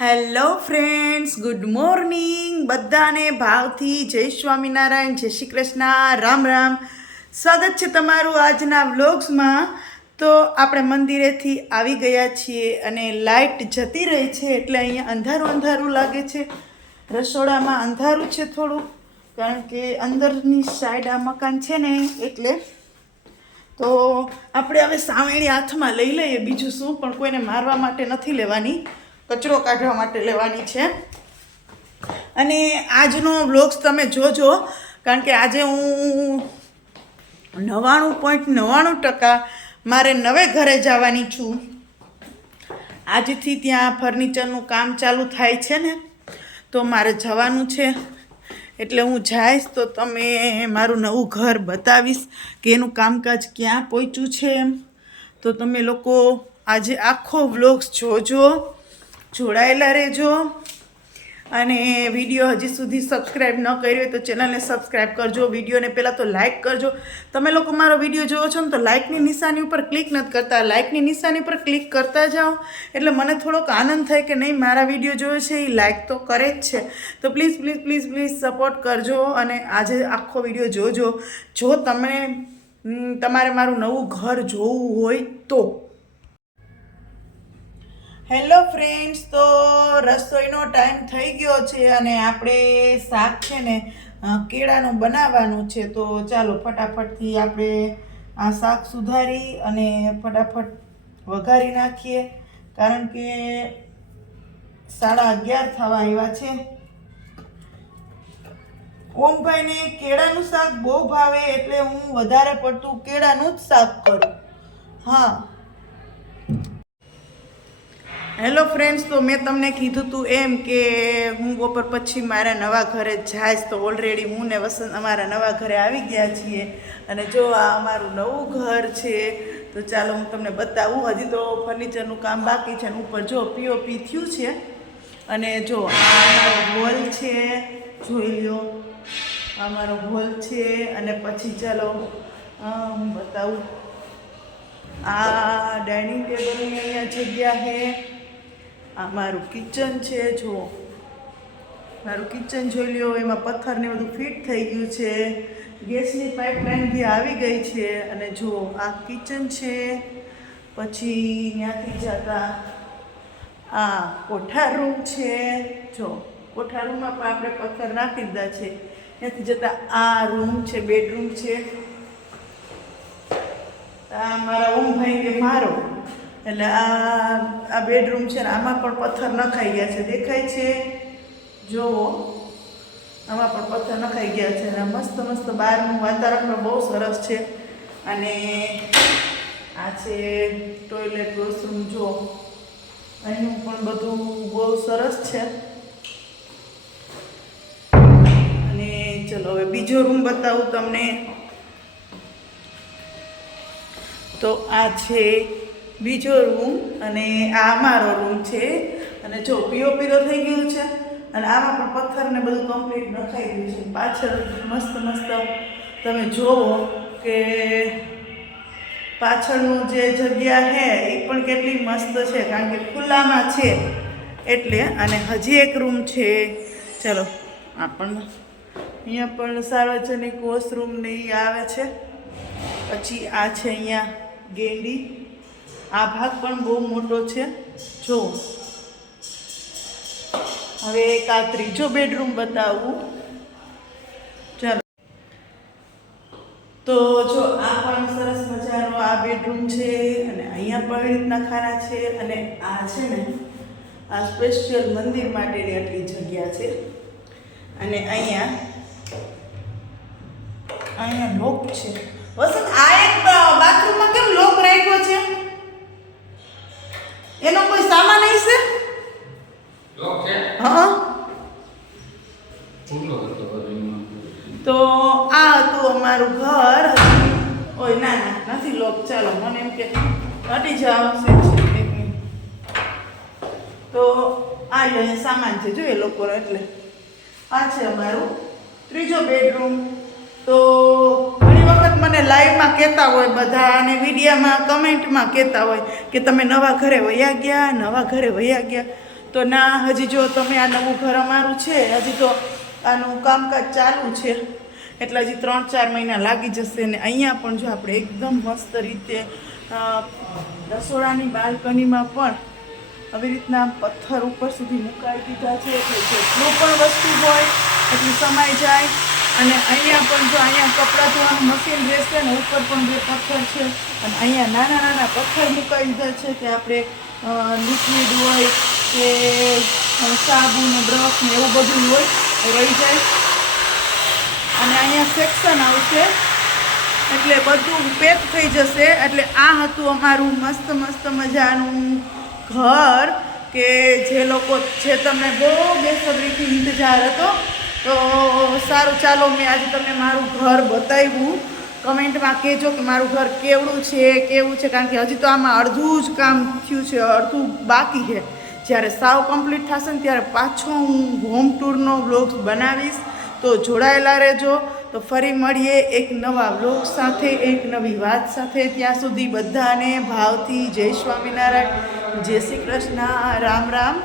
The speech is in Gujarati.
Hello friends, good morning. બધાને ભાવથી જય સ્વામિનારાયણ, જય શ્રી કૃષ્ણ, રામ રામ. સ્વાગત છે તમારું આજના વ્લોગ્સમાં. તો આપણે મંદિરેથી આવી ગયા છીએ અને લાઇટ જતી રહી છે એટલે અહીંયા અંધારું અંધારું લાગે છે. રસોડામાં અંધારું છે થોડું, કારણ કે અંદરની સાઈડ આ મકાન છે ને એટલે. તો આપણે હવે સાવેણી હાથમાં લઈ લઈએ, બીજું શું, પણ કોઈને મારવા માટે નથી લેવાની, કચરો કાઢવા માટે લેવાની છે. અને આજનો વ્લોગ્સ તમે જોજો, કારણ કે આજે હું 99.99% મારે નવે ઘરે જવાની છું. આજથી ત્યાં ફર્નિચરનું કામ ચાલુ થાય છે ને, તો મારે જવાનું છે. એટલે હું જઈશ તો તમે મારું નવું ઘર બતાવીશ કે એનું કામકાજ ક્યાં પહોંચ્યું છે એમ. તો તમે લોકો આજે આખો વ્લોગ્સ જોજો, જોડાયેલા રહેજો. અને વિડીયો હજી સુધી સબસ્ક્રાઈબ ન કરી હોય તો ચેનલને સબસ્ક્રાઈબ કરજો. વિડીયોને પહેલાં તો લાઇક કરજો. તમે લોકો મારો વિડીયો જોવો છો ને તો લાઇકની નિશાની ઉપર ક્લિક નથી કરતા. લાઇકની નિશાની ઉપર ક્લિક કરતા જાઓ એટલે મને થોડોક આનંદ થાય કે નહીં, મારા વિડીયો જોયો છે એ લાઇક તો કરે જ છે. તો please please please please support કરજો અને આજે આખો વિડીયો જોજો. જો તમારે મારું નવું ઘર જોવું હોય તો. હેલો ફ્રેન્ડ્સ, તો રસોઈનો ટાઈમ થઈ ગયો છે અને આપણે શાક છે ને કેળાનું બનાવવાનું છે. તો ચાલો ફટાફટથી આપણે આ શાક સુધારી અને ફટાફટ વઘારી નાખીએ, કારણ કે 11:30 થવા આવ્યા છે. ઓમભાઈને કેળાનું શાક બહુ ભાવે એટલે હું વધારે પડતું કેળાનું જ શાક કરું. હા હેલો ફ્રેન્ડ્સ, તો મેં તમને કીધું હતું એમ કે હું બપોર પછી મારા નવા ઘરે જઈશ. તો ઓલરેડી હું ને વસંત અમારા નવા ઘરે આવી ગયા છીએ. અને જો આ અમારું નવું ઘર છે. તો ચાલો હું તમને બતાવું. હજી તો ફર્નિચરનું કામ બાકી છે અને ઉપર જો પીઓપી થયું છે. અને જો આ અમારો હોલ છે, જોઈ લો, અમારો હોલ છે. અને પછી ચાલો હું બતાવું, આ ડાઇનિંગ ટેબલની અહીંયા જગ્યા છે. આ મારું કિચન છે, જો મારું કિચન જોઈ લ્યો. એમાં પથ્થરને બધું ફિટ થઈ ગયું છે. ગેસની પાઇપલાઇન બી આવી ગઈ છે. અને જો આ કિચન છે. પછી ત્યાંથી જતા આ કોઠાર રૂમ છે. જો કોઠાર રૂમમાં પણ આપણે પથ્થર નાખી દીધા છે. ત્યાંથી જતા આ રૂમ છે, બેડરૂમ છે. આ મારા ઓમભાઈ કે મારો, એટલે આ બેડરૂમ છે ને આમાં પણ પથ્થર નખાઈ ગયા છે, દેખાય છે? જોવો, આમાં પણ પથ્થર નખાઈ ગયા છે. અને મસ્ત મસ્ત બહારનું વાતાવરણ બહુ સરસ છે. અને આ છે ટોયલેટ, વોશરૂમ. જો અહીંનું પણ બધું બહુ સરસ છે. અને ચલો હવે બીજો રૂમ બતાવું તમને. તો આ છે બીજો રૂમ અને આ અમારો રૂમ છે. અને જો પીઓપી તો થઈ ગયું છે અને આમાં પણ પથ્થર ને બધું કમ્પ્લીટ નખાઈ ગયું છે. પાછળ મસ્ત મસ્ત તમે જોવો કે પાછળનું જે જગ્યા છે એ પણ કેટલી મસ્ત છે, કારણ કે ખુલ્લામાં છે એટલે. અને હજી એક રૂમ છે, ચલો આ પણ અહીંયા પણ સાર્વજનિક વોશરૂમ ને એ આવે છે. પછી આ છે અહીંયા ગેંડી. આ ભાગ પણ બહુ મોટો છે. જો હવે એક આ ત્રીજો બેડરૂમ બતાવું. ચાલો, તો જો આ પણ સરસ મજાનો આ બેડરૂમ છે. અને અહીંયા પણ એવી રીતના ખાના છે. અને આ છે ને આ સ્પેશિયલ મંદિર માટેની આટલી જગ્યા છે. અને અહીંયા લોક છે. વસંત, આ એક બાથરૂમમાં કેમ લોક રાખ્યો છે? એનો કોઈ સામાન નહીં છે? લોક છે? હા. તો આ હતું અમારું ઘર. ઓય ના ના, નથી લોક. ચાલો, મને એમ કે હટી જાઓ. તો આ અહીંયા સામાન છે, જોઈએ લોકોનો. એટલે આ છે અમારું ત્રીજો બેડરૂમ. તો ઘણી વખત મને લાઈવમાં કહેતા હોય બધા અને વિડીયામાં કમેન્ટમાં કહેતા હોય કે તમે નવા ઘરે વયા ગયા, નવા ઘરે વયા ગયા. તો ના, હજી જો તમે આ નવું ઘર અમારું છે, હજી તો આનું કામકાજ ચાલુ છે, એટલે હજી 3-4 મહિના લાગી જશે. ને અહીંયા પણ જો આપણે એકદમ મસ્ત રીતે રસોડાની બાલ્કનીમાં પણ આવી રીતના પથ્થર ઉપર સુધી મુકાઈ દીધા છે, એટલે જેટલું પણ વસ્તુ હોય એટલું સમાઈ જાય. અને અહીંયા પણ જો અહીંયા કપડાં ધોવાનું મશીન રહેશે ને, ઉપર પણ 2 પથ્થર છે, અને અહીંયા નાના નાના પથ્થર મુકાઈ દીધા છે કે આપણે લિક્વિડ હોય કે સાબુ ને બ્રશ ને એવું બધું હોય એ રહી જાય. અને અહીંયા સેક્શન આવશે એટલે બધું પેક થઈ જશે. એટલે આ હતું અમારું મસ્ત મસ્ત મજાનું ઘર કે જે લોકો છે તમને બહુ બેસબરીથી ઇંતજાર હતો. તો સારું, ચાલો મેં આજે તમને મારું ઘર બતાવ્યું. કમેન્ટમાં કહેજો કે મારું ઘર કેવડું છે, કારણ કે હજી તો આમાં અડધું જ કામ થયું છે, અડધું બાકી છે. જ્યારે સાવ કમ્પ્લીટ થશે ને ત્યારે પાછો હું હોમ ટૂરનો વ્લોગ બનાવીશ, તો જોડાયેલા રહેજો. તો ફરી મળીએ એક નવા વ્લોગ સાથે, એક નવી વાત સાથે. ત્યાં સુધી બધાને ભાવથી જય સ્વામિનારાયણ, જય શ્રી કૃષ્ણ, રામ રામ.